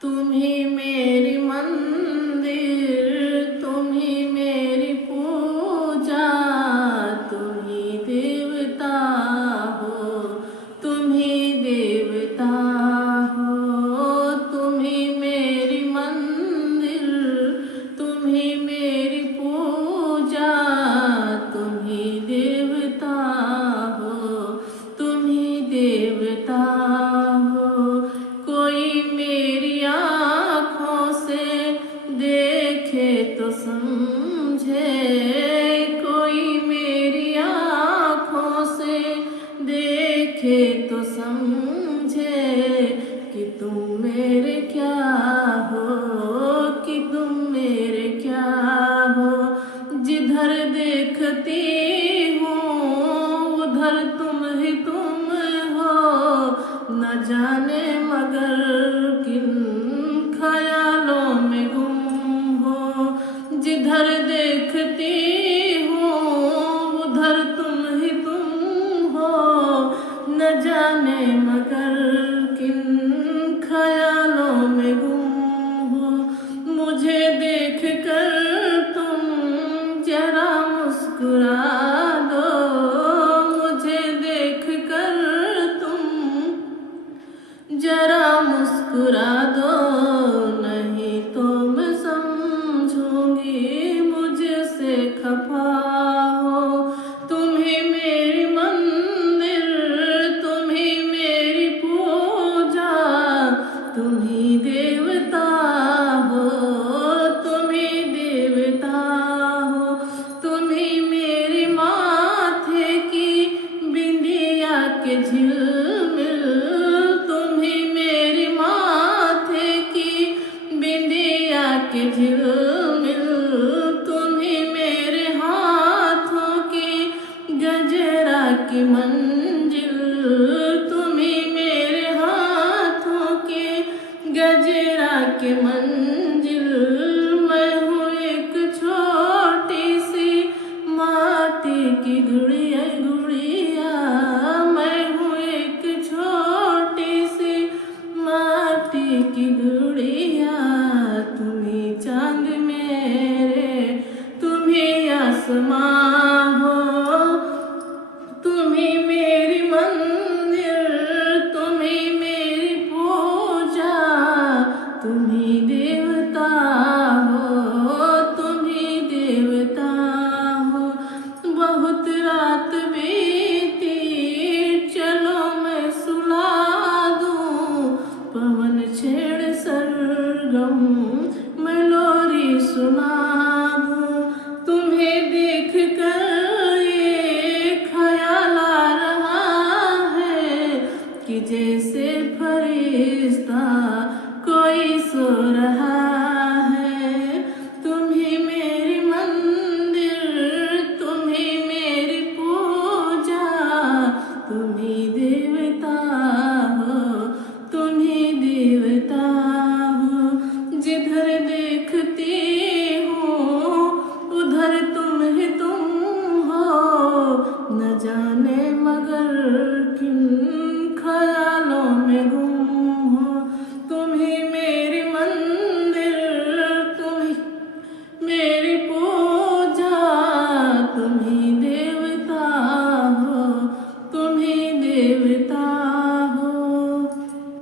तुम ही मेरी मंदिर, तुम ही मेरी पूजा, तुम ही देवता हो, तुम ही देवता हो। तुम ही मेरी मंदिर, तुम ही मेरी पूजा, तुम ही देवता हो, तुम ही देवता हो। कोई मेरी आँखों से देखे तो समझे, कोई मेरी आँखों से देखे तो समझे कि तुम मेरे क्या हो, कि तुम मेरे क्या हो। जिधर देखती हूँ उधर तुम ही तुम हो, न जाने मगर किन ख्यालों में गुम हो। जिधर देखती हूँ उधर तुम ही तुम हो, न जाने मगर किन ख्यालों में गुम हो। मुझे देख कर तुम जरा मुस्कुरा दो, मुझे देख कर तुम जरा मुस्कुरा दो, नहीं तो मैं समझूंगी मुझसे खफा हो। तुम ही मेरी मंदिर, तुम ही मेरी पूजा, तुम ही देवता हो, तुम ही देवता हो। तुम ही मेरी माथे की बिंदिया के झिलमिल, तुम ही मेरी माथे की बिंदिया के झिलमिल, तुम ही मेरे हाथों की गजरा की मंजिल, तुम ही मेरे हाथों की गजरा की मंजिल। मैं हूँ एक छोटी सी माटी की गुड़िया गुड़िया, मैं हूँ एक छोटी सी माटी की गुड़िया। तुम ही चांद मेरे, तुम ही आसमां हो, तुम ही मेरी मंदिर, तुम ही मेरी पूजा, तुम ही देवता हो, तुम ही देवता हो। बहुत रात बीती चलो मैं सुला दूं, पवन छेड़ सरगम